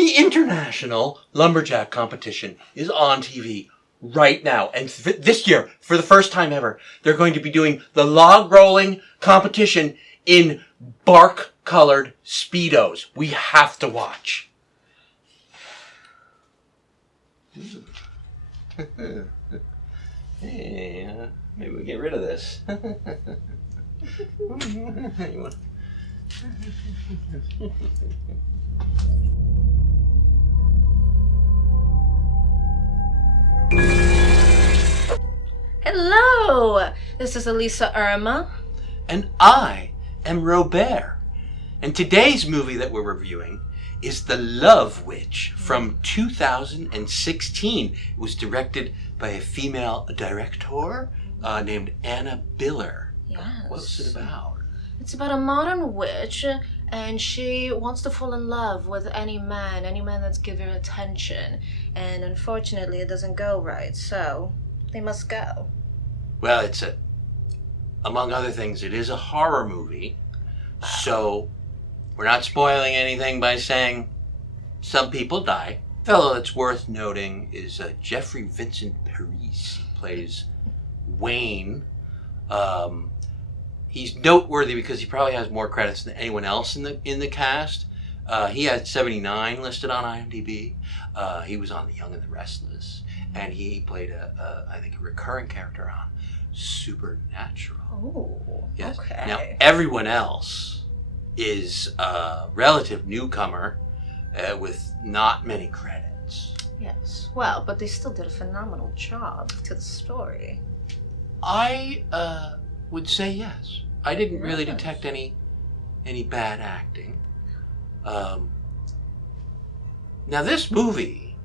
The International Lumberjack Competition is on TV right now. And this year, for the first time ever, they're going to be doing the log rolling competition in bark-colored Speedos. We have to watch. Hey, maybe we get rid of this. Hello! This is Elisa Irma. And I am Robert. And today's movie that we're reviewing is The Love Witch from 2016. It was directed by a female director named Anna Biller. Yes. What's it about? It's about a modern witch, and she wants to fall in love with any man that's giving her attention. And unfortunately, it doesn't go right, so they must go. Well, among other things, it is a horror movie. So we're not spoiling anything by saying some people die. A fellow that's worth noting is Jeffrey Vincent Parise. He plays Wayne. He's noteworthy because he probably has more credits than anyone else in the cast. He had 79 listed on IMDb. He was on The Young and the Restless, and he played I think a recurring character on Supernatural. Oh, yes. Okay. Now everyone else is a relative newcomer with not many credits. Yes. Well, but they still did a phenomenal job to the story. I would say yes. I didn't really Yes. detect any bad acting. Now this movie,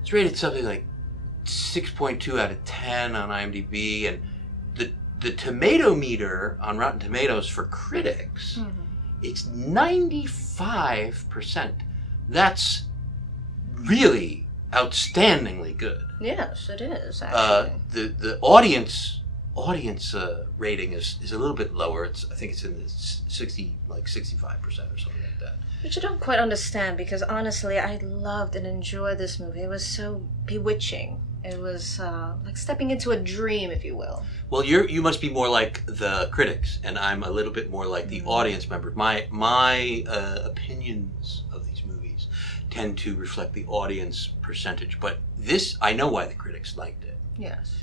it's rated something like 6.2 out of 10 on IMDb, and the tomato meter on Rotten Tomatoes for critics, it's 95%. That's really outstandingly good. Yes, it is, actually. The audience rating is a little bit lower. I think it's in the 65% or something like that. Which I don't quite understand, because honestly, I loved and enjoyed this movie. It was so bewitching. It was like stepping into a dream, if you will. Well, you must be more like the critics, and I'm a little bit more like the audience member. My opinions of these movies tend to reflect the audience percentage. But this, I know why the critics liked it. Yes.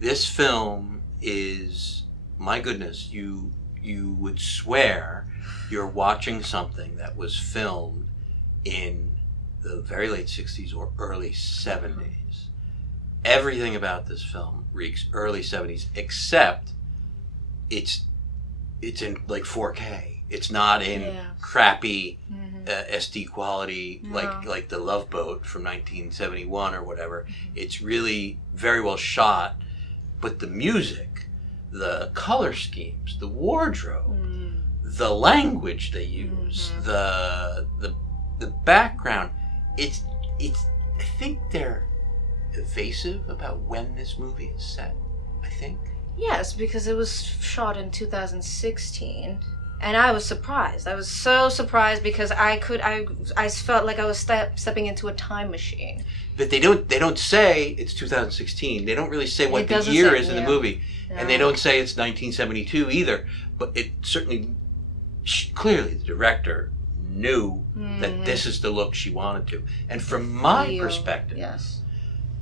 This film is, my goodness, you would swear you're watching something that was filmed in the very late 60s or early 70s. Everything about this film reeks early 70s, except it's in like 4K. It's not in crappy SD quality like The Love Boat from 1971 or whatever. It's really very well shot, but the music, the color schemes, the wardrobe, the language they use, the background, it's I think they're evasive about when this movie is set, I think. Yes, because it was shot in 2016, and I was surprised. I was so surprised because I felt like I was stepping into a time machine. But they don't say it's 2016. They don't really say what the year is in the movie, and they don't say it's 1972 either. But it certainly, clearly, the director knew that this is the look she wanted to. And from my perspective,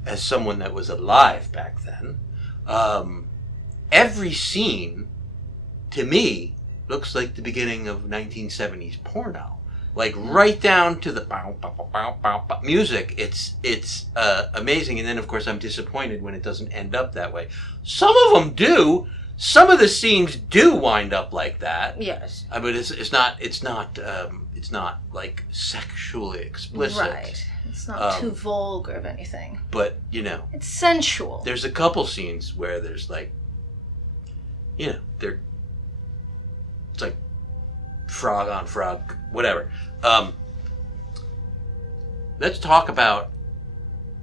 as someone that was alive back then, every scene, to me, looks like the beginning of 1970s porno. Like right down to the bow, bow, bow, bow, bow, bow music. It's amazing. And then, of course, I'm disappointed when it doesn't end up that way. Some of them do. Some of the scenes do wind up like that. Yes. But it's not like sexually explicit. Right. It's not too vulgar of anything. But, you know. It's sensual. There's a couple scenes where there's like, you know, it's like frog on frog, whatever. Let's talk about,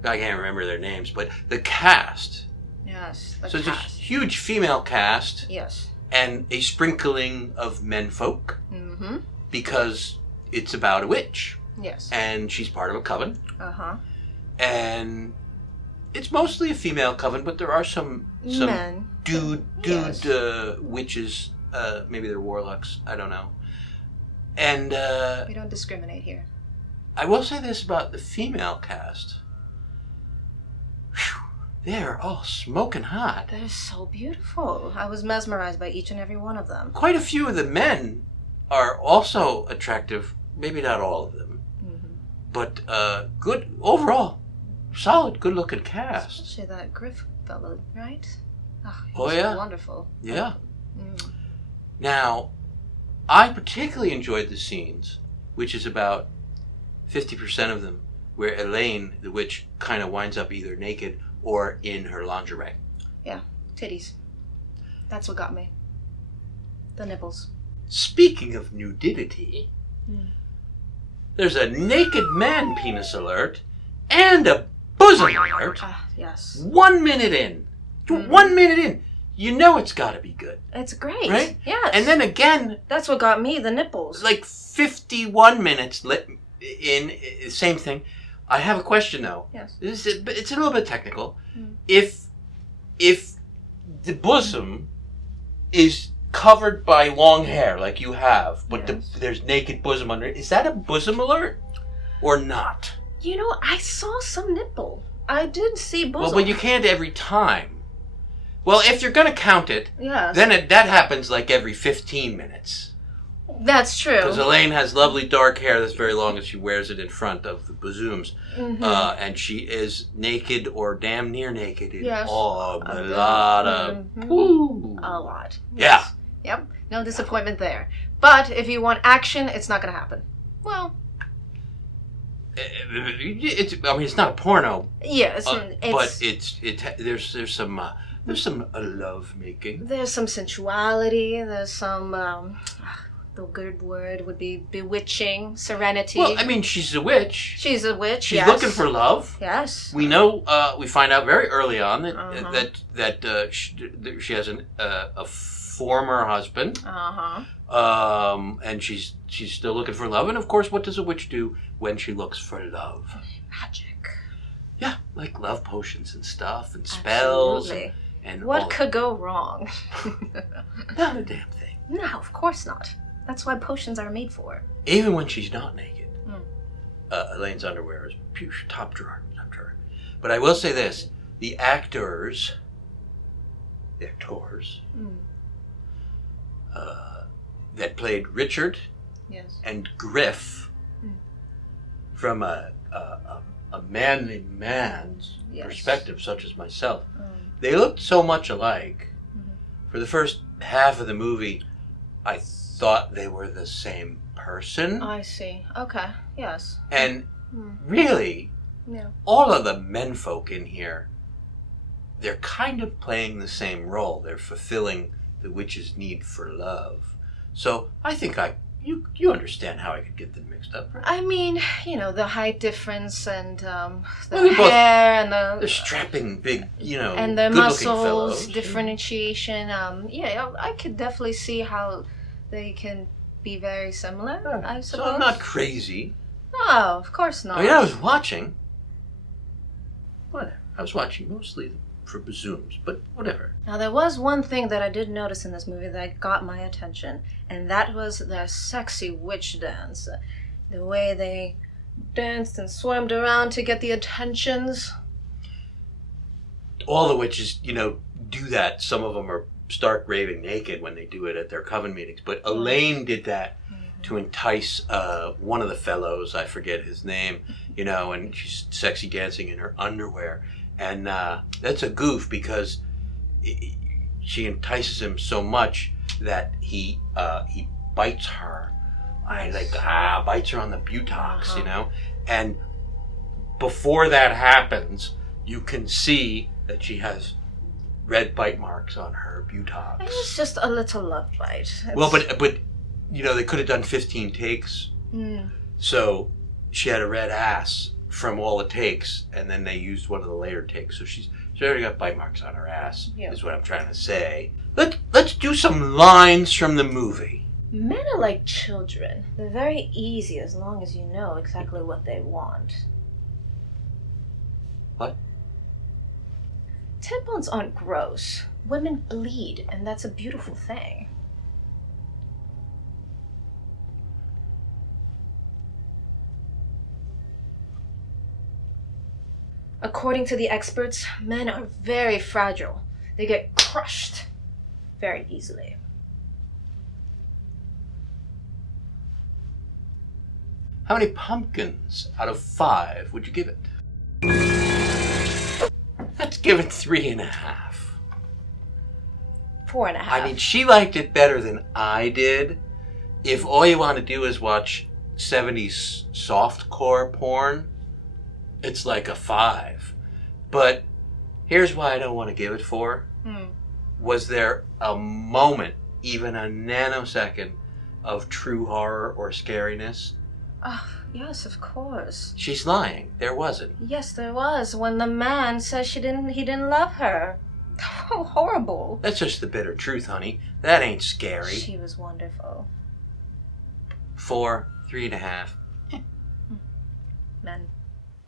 I can't remember their names, but the cast. Yes, so it's a huge female cast. Yes. And a sprinkling of menfolk. Because it's about a witch. Yes. And she's part of a coven. Uh-huh. And it's mostly a female coven, but there are some men. dude Yes. witches. Maybe they're warlocks. I don't know. And We don't discriminate here. I will say this about the female cast. Whew, they're all smoking hot. They're so beautiful. I was mesmerized by each and every one of them. Quite a few of the men are also attractive. Maybe not all of them. Mm-hmm. But good overall. Solid, good-looking cast. Especially that Griff fellow, right? Oh, yeah? Wonderful. Yeah. Mm. Now, I particularly enjoyed the scenes, which is about 50% of them, where Elaine, the witch, kind of winds up either naked or in her lingerie. Yeah, titties. That's what got me. The nipples. Speaking of nudity, there's a naked man penis alert and a bosom alert. Yes. 1 minute in. 1 minute in. You know it's got to be good. It's great. Right? Yes. And then again, that's what got me, the nipples. like 51 minutes in, same thing. I have a question though. Yes. It's a little bit technical. If the bosom is covered by long hair like you have, but Yes. there's naked bosom under it, is that a bosom alert or not? You know, I saw some nipple. I did see bosom. Well, but you can't every time. Well, if you're going to count it, yes. then that happens like every 15 minutes. That's true. Because Elaine has lovely dark hair that's very long and she wears it in front of the bosoms. Mm-hmm. And she is naked or damn near naked in Yes. a lot of... Mm-hmm. A lot. Yeah. Yes. Yep. No disappointment there. But if you want action, it's not going to happen. Well... it's not a porno. Yes. But there's some love making. There's some sensuality. There's some... the good word would be bewitching, serenity. Well, I mean, she's a witch. She's a witch, She's yes. looking for love. Yes. We know, we find out very early on that Uh-huh. she has a former husband. Uh-huh. And she's still looking for love. And of course, what does a witch do when she looks for love? Magic. Yeah, like love potions and stuff and spells. Absolutely. And what could go wrong? Not a damn thing. No, of course not. That's what potions are made for. Even when she's not naked. Elaine's underwear is top drawer. But I will say this. The actors that played Richard Yes. and Griff from a manly man's Yes. perspective, such as myself, they looked so much alike. For the first half of the movie, I thought they were the same person. I see. Okay. Yes. And really, Yeah. all of the menfolk in here, they're kind of playing the same role. They're fulfilling the witch's need for love. So I think you understand how I could get them mixed up, right? I mean, the height difference and the Well, hair and They're strapping big, and the good-looking muscles fellows. differentiation. Yeah, I could definitely see how they can be very similar. I suppose. So I'm not crazy. No, of course not. I mean, I was watching. Whatever. I was watching mostly for bazooms, but whatever. Now, there was one thing that I did notice in this movie that got my attention, and that was their sexy witch dance. The way they danced and swarmed around to get the attentions. All the witches, do that. Some of them are stark raving naked when they do it at their coven meetings, but Elaine did that to entice one of the fellows, I forget his name, and she's sexy dancing in her underwear. And that's a goof because she entices him so much that he bites her. Bites her on the buttocks, And before that happens, you can see that she has red bite marks on her buttocks. It's just a little love bite. Well, but they could have done 15 takes. So she had a red ass from all the takes, and then they used one of the later takes. So she already got bite marks on her ass, is what I'm trying to say. Let's do some lines from the movie. Men are like children. They're very easy as long as you know exactly what they want. What? Tampons aren't gross. Women bleed, and that's a beautiful thing. According to the experts, men are very fragile. They get crushed very easily. How many pumpkins out of 5 would you give it? Let's give it 3.5. 4.5. I mean, she liked it better than I did. If all you want to do is watch 70s softcore porn, it's like a 5. But here's why I don't want to give it 4. Was there a moment, even a nanosecond, of true horror or scariness? Oh, yes, of course. She's lying. There wasn't. Yes, there was. When the man says he didn't love her. How horrible. That's just the bitter truth, honey. That ain't scary. She was wonderful. 4, 3.5. Men.